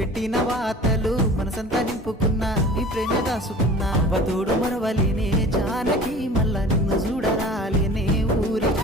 పెట్టిన వాతలు మనసంతా నింపుకున్నా నీ ప్రేమ దాసుకున్నా వతోడు మరవలేనే జానకి మళ్ళా నిన్ను చూడ